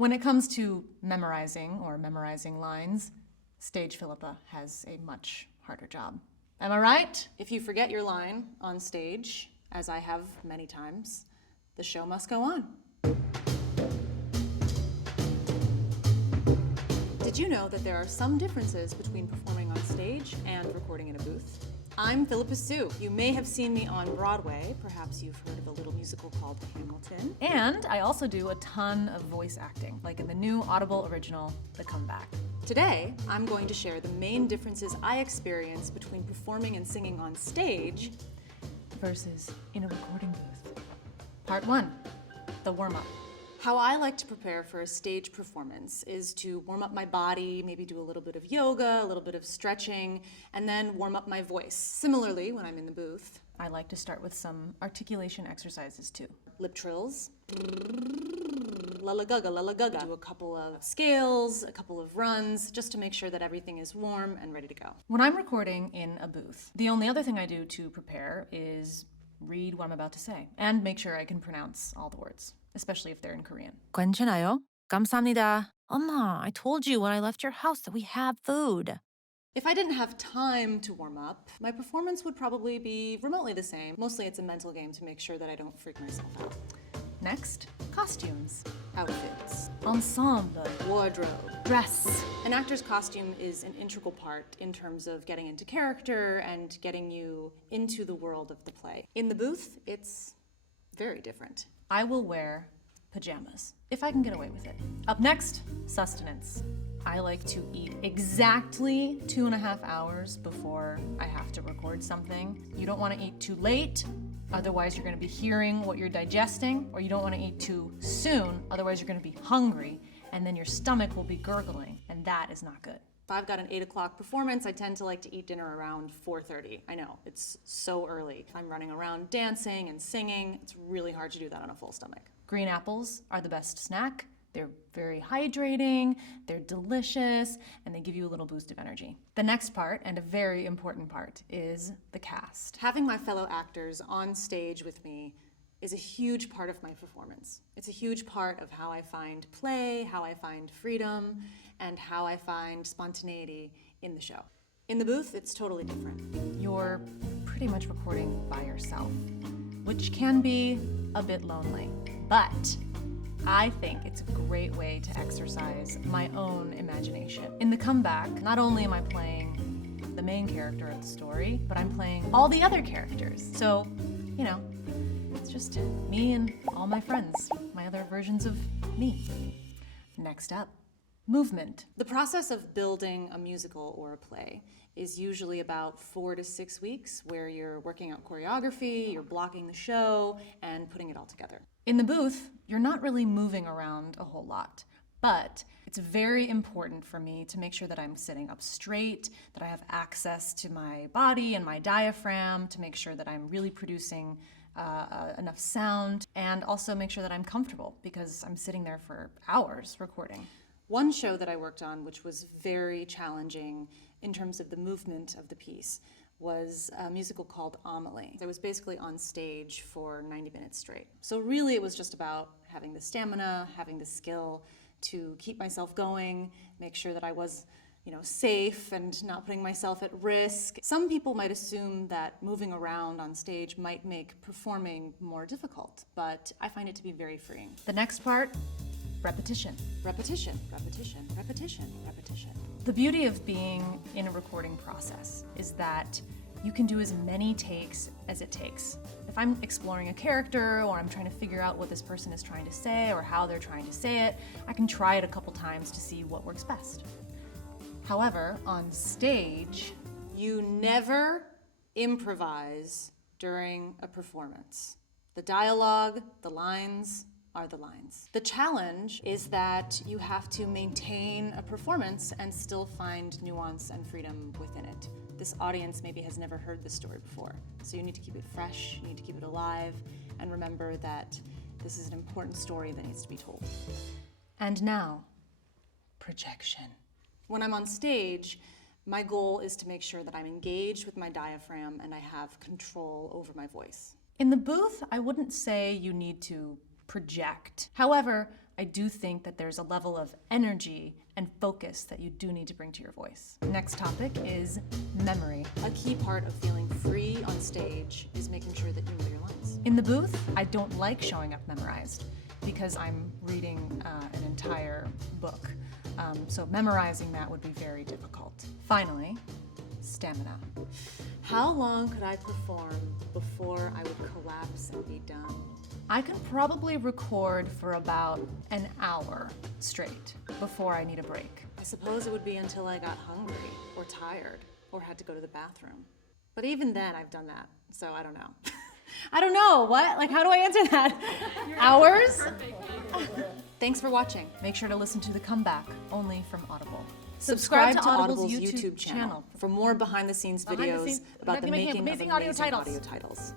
When it comes to memorizing lines, stage Phillipa has a much harder job. Am I right? If you forget your line on stage, as I have many times, the show must go on. Did you know that there are some differences between performing on stage and recording in a booth? I'm Phillipa Soo. You may have seen me on Broadway. Perhaps you've heard of a little musical called Hamilton. And I also do a ton of voice acting, like in the new Audible Original The Comeback. Today, I'm going to share the main differences I experience between performing and singing on stage versus in a recording booth. Part 1, the warm-up. How I like to prepare for a stage performance is to warm up my body, maybe do a little bit of yoga, a little bit of stretching, and then warm up my voice. Similarly, when I'm in the booth, I like to start with some articulation exercises too. Lip trills, la-la-gaga, la-la-gaga. Do a couple of scales, a couple of runs, just to make sure that everything is warm and ready to go. When I'm recording in a booth, the only other thing I do to prepare is read what I'm about to say and make sure I can pronounce all the words, especially if they're in Korean. 괜찮아요? 감사합니다. 엄마, I told you when I left your house that we have food. If I didn't have time to warm up, my performance would probably be remotely the same. Mostly it's a mental game to make sure that I don't freak myself out. Next, costumes, outfits, ensemble, wardrobe, dress. An actor's costume is an integral part in terms of getting into character and getting you into the world of the play. In the booth, it's very different. I will wear pajamas, if I can get away with it. Up next, sustenance. I like to eat exactly 2.5 hours before I have to record something. You don't want to eat too late, otherwise you're going to be hearing what you're digesting, or you don't want to eat too soon, otherwise you're going to be hungry, and then your stomach will be gurgling, and that is not good. If I've got an 8 o'clock performance, I tend to like to eat dinner around 4:30. I know, it's so early. I'm running around dancing and singing. It's really hard to do that on a full stomach. Green apples are the best snack. They're very hydrating, they're delicious, and they give you a little boost of energy. The next part, and a very important part, is the cast. Having my fellow actors on stage with me is a huge part of my performance. It's a huge part of how I find play, how I find freedom, and how I find spontaneity in the show. In the booth, it's totally different. You're pretty much recording by yourself, which can be a bit lonely, but I think it's a great way to exercise my own imagination. In The Comeback, not only am I playing the main character of the story, but I'm playing all the other characters. So, you know, it's just me and all my friends, my other versions of me. Next up, movement. The process of building a musical or a play is usually about 4 to 6 weeks, where you're working out choreography, you're blocking the show, and putting it all together. In the booth, you're not really moving around a whole lot, but it's very important for me to make sure that I'm sitting up straight, that I have access to my body and my diaphragm, to make sure that I'm really producing enough sound, and also make sure that I'm comfortable, because I'm sitting there for hours recording. One show that I worked on, which was very challenging in terms of the movement of the piece, was a musical called Amelie. I was basically on stage for 90 minutes straight. So really it was just about having the stamina, having the skill to keep myself going, make sure that I was, safe and not putting myself at risk. Some people might assume that moving around on stage might make performing more difficult, but I find it to be very freeing. The next part, repetition. Repetition, repetition, repetition, repetition. The beauty of being in a recording process is that you can do as many takes as it takes. If I'm exploring a character, or I'm trying to figure out what this person is trying to say or how they're trying to say it, I can try it a couple times to see what works best. However, on stage, you never improvise during a performance. The dialogue, the lines, are the lines. The challenge is that you have to maintain a performance and still find nuance and freedom within it. This audience maybe has never heard this story before, so you need to keep it fresh, you need to keep it alive, and remember that this is an important story that needs to be told. And now, projection. When I'm on stage, my goal is to make sure that I'm engaged with my diaphragm and I have control over my voice. In the booth, I wouldn't say you need to project. However, I do think that there's a level of energy and focus that you do need to bring to your voice. Next topic is memory. A key part of feeling free on stage is making sure that you know your lines. In the booth, I don't like showing up memorized because I'm reading an entire book. So memorizing that would be very difficult. Finally, stamina. How long could I perform before I would collapse and be done? I could probably record for about an hour straight before I need a break. I suppose it would be until I got hungry or tired or had to go to the bathroom. But even then, I've done that, so I don't know. I don't know, what? Like, how do I answer that? Hours? Thanks for watching. Make sure to listen to The Comeback, only from Audible. Subscribe to Audible's YouTube channel for more behind-the-scenes videos about the making of amazing audio titles.